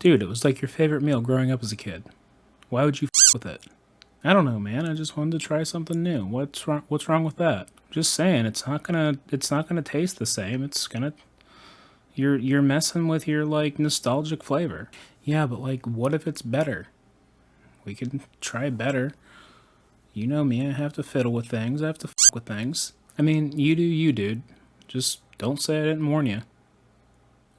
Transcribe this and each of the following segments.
Dude, it was like your favorite meal growing up as a kid. Why would you with it? I don't know, man. I just wanted to try something new. What's wrong with that? Just saying, it's not gonna taste the same. You're messing with your like nostalgic flavor. Yeah, but like what if it's better? We can try better. You know me, I have to fiddle with things. I have to with things. I mean, you do you, dude. Just don't say I didn't warn you.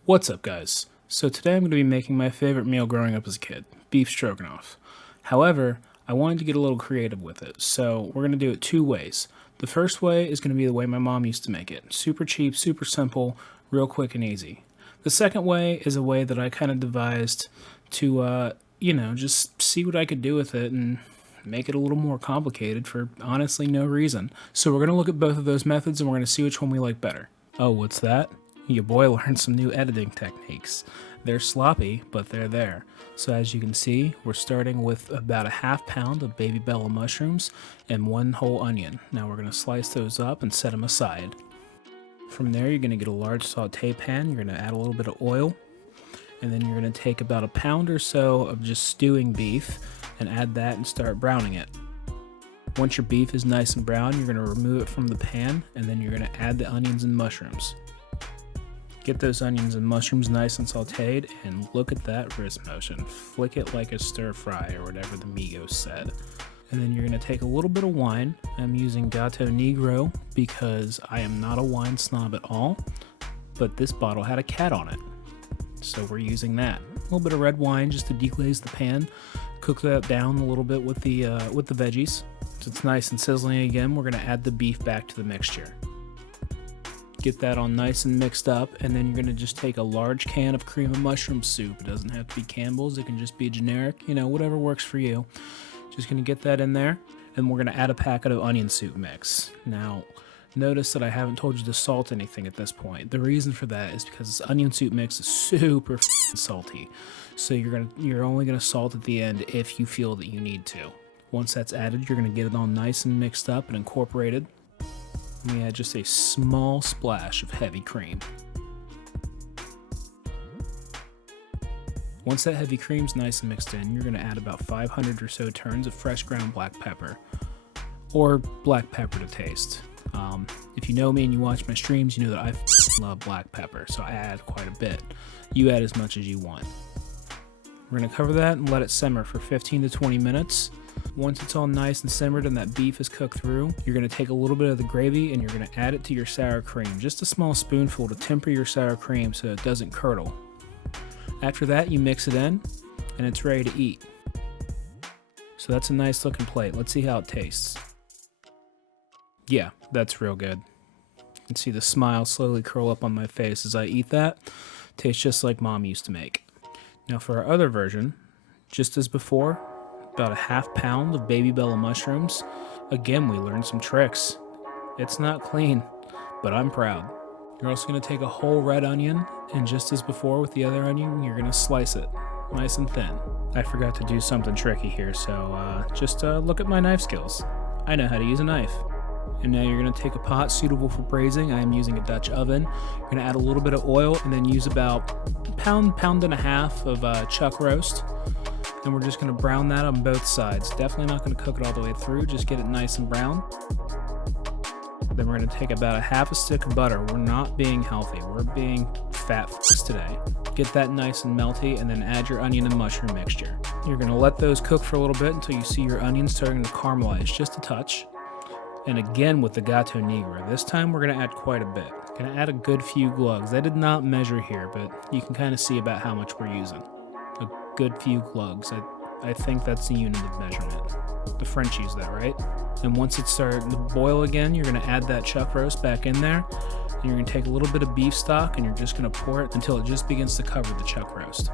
What's up, guys? So today I'm going to be making my favorite meal growing up as a kid, beef stroganoff. However, I wanted to get a little creative with it, so we're going to do it two ways. The first way is going to be the way my mom used to make it. Super cheap, super simple, real quick and easy. The second way is a way that I kind of devised to, just see what I could do with it and make it a little more complicated for honestly no reason. So we're going to look at both of those methods and we're going to see which one we like better. Oh, what's that? Your boy learned some new editing techniques. They're sloppy, but they're there. So as you can see, we're starting with about a half pound of baby bella mushrooms and one whole onion. Now we're going to slice those up and set them aside. From there, you're going to get a large saute pan. You're going to add a little bit of oil. And then you're going to take about a pound or so of just stewing beef and add that and start browning it. Once your beef is nice and brown, you're going to remove it from the pan and then you're going to add the onions and mushrooms. Get those onions and mushrooms nice and sauteed, and look at that wrist motion. Flick it like a stir fry or whatever the Migos said. And then you're going to take a little bit of wine. I'm using Gato Negro because I am not a wine snob at all, but this bottle had a cat on it. So we're using that. A little bit of red wine just to deglaze the pan. Cook that down a little bit with the veggies. So it's nice and sizzling again. We're going to add the beef back to the mixture. Get that all nice and mixed up, and then you're going to just take a large can of cream of mushroom soup. It doesn't have to be Campbell's, it can just be generic, whatever works for you. Just going to get that in there, and we're going to add a packet of onion soup mix. Now, notice that I haven't told you to salt anything at this point. The reason for that is because this onion soup mix is super salty. So you're only going to salt at the end if you feel that you need to. Once that's added, you're going to get it all nice and mixed up and incorporated. We add just a small splash of heavy cream. Once that heavy cream's nice and mixed in, you're going to add about 500 or so turns of fresh ground black pepper, or black pepper to taste. If you know me and you watch my streams, you know that I love black pepper, so I add quite a bit. You add as much as you want. We're going to cover that and let it simmer for 15 to 20 minutes. Once it's all nice and simmered and that beef is cooked through, you're going to take a little bit of the gravy and you're going to add it to your sour cream. Just a small spoonful to temper your sour cream so it doesn't curdle. After that, you mix it in and it's ready to eat. So that's a nice looking plate. Let's see how it tastes. Yeah, that's real good. You can see the smile slowly curl up on my face as I eat that. Tastes just like Mom used to make. Now for our other version, just as before, about a half pound of baby bella mushrooms. Again, we learned some tricks. It's not clean, but I'm proud. You're also going to take a whole red onion, and just as before with the other onion, you're going to slice it nice and thin. I forgot to do something tricky here, so just look at my knife skills. I know how to use a knife. And now you're going to take a pot suitable for braising. I am using a Dutch oven. You're going to add a little bit of oil and then use about a pound and a half of chuck roast. And we're just going to brown that on both sides. Definitely not going to cook it all the way through, just get it nice and brown. Then we're going to take about a half a stick of butter. We're not being healthy, we're being fat today. Get that nice and melty and then add your onion and mushroom mixture. You're going to let those cook for a little bit until you see your onions starting to caramelize just a touch. And again with the Gato Negro, this time we're going to add quite a bit. Going to add a good few glugs. I did not measure here, but you can kind of see about how much we're using. A good few glugs. I think that's the unit of measurement. The French use that, right? And once it's starting to boil again, you're going to add that chuck roast back in there. And you're going to take a little bit of beef stock and you're just going to pour it until it just begins to cover the chuck roast.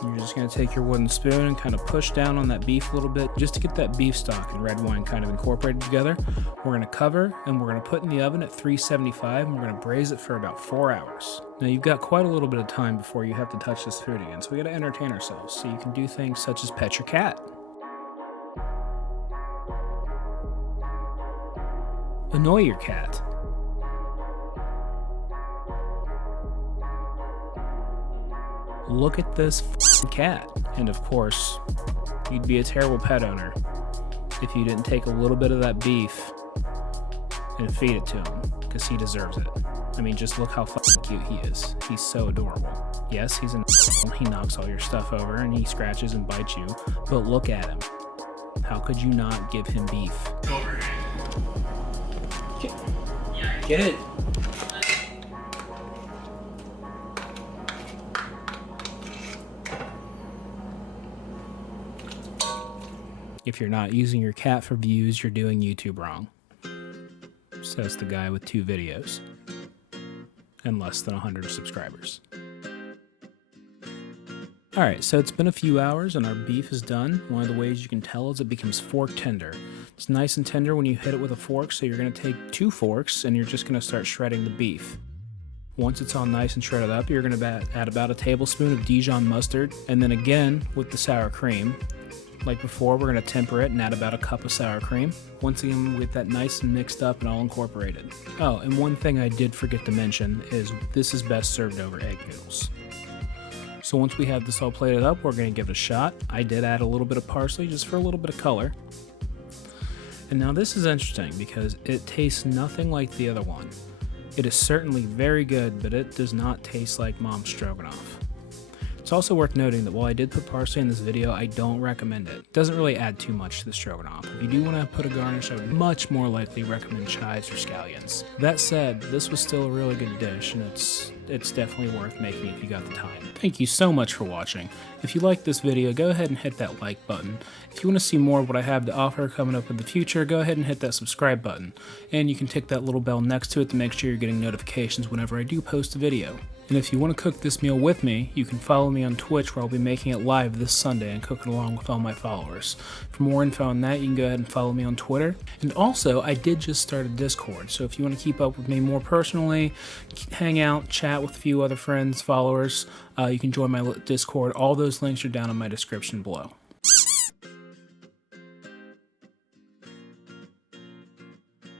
You're just going to take your wooden spoon and kind of push down on that beef a little bit just to get that beef stock and red wine kind of incorporated together. We're going to cover and we're going to put in the oven at 375 and we're going to braise it for about 4 hours. Now you've got quite a little bit of time before you have to touch this food again, so we got to entertain ourselves. So you can do things such as pet your cat, annoy your cat, Look at this cat. And of course, you'd be a terrible pet owner if you didn't take a little bit of that beef and feed it to him, because he deserves it. I mean, just look how cute he is. He's so adorable. Yes, he's an he knocks all your stuff over and he scratches and bites you, but look at him. How could you not give him beef? Get it. If you're not using your cat for views, you're doing YouTube wrong. Says the guy with 2 videos and less than 100 subscribers. Alright, so it's been a few hours and our beef is done. One of the ways you can tell is it becomes fork tender. It's nice and tender when you hit it with a fork, so you're going to take 2 forks and you're just going to start shredding the beef. Once it's all nice and shredded up, you're going to add about a tablespoon of Dijon mustard, and then again with the sour cream. Like before, we're going to temper it and add about a cup of sour cream. Once again, we get that nice and mixed up and all incorporated. Oh, and one thing I did forget to mention is this is best served over egg noodles. So once we have this all plated up, we're going to give it a shot. I did add a little bit of parsley just for a little bit of color. And now this is interesting because it tastes nothing like the other one. It is certainly very good, but it does not taste like Mom's Stroganoff. It's also worth noting that while I did put parsley in this video, I don't recommend it. It doesn't really add too much to the stroganoff. If you do want to put a garnish, I would much more likely recommend chives or scallions. That said, this was still a really good dish, and it's definitely worth making if you got the time. Thank you so much for watching. If you liked this video, go ahead and hit that like button. If you want to see more of what I have to offer coming up in the future, go ahead and hit that subscribe button. And you can tick that little bell next to it to make sure you're getting notifications whenever I do post a video. And if you want to cook this meal with me, you can follow me on Twitch, where I'll be making it live this Sunday and cooking along with all my followers. For more info on that, you can go ahead and follow me on Twitter. And also, I did just start a Discord, so if you want to keep up with me more personally, hang out, chat with a few other friends, followers, you can join my Discord. All those links are down in my description below.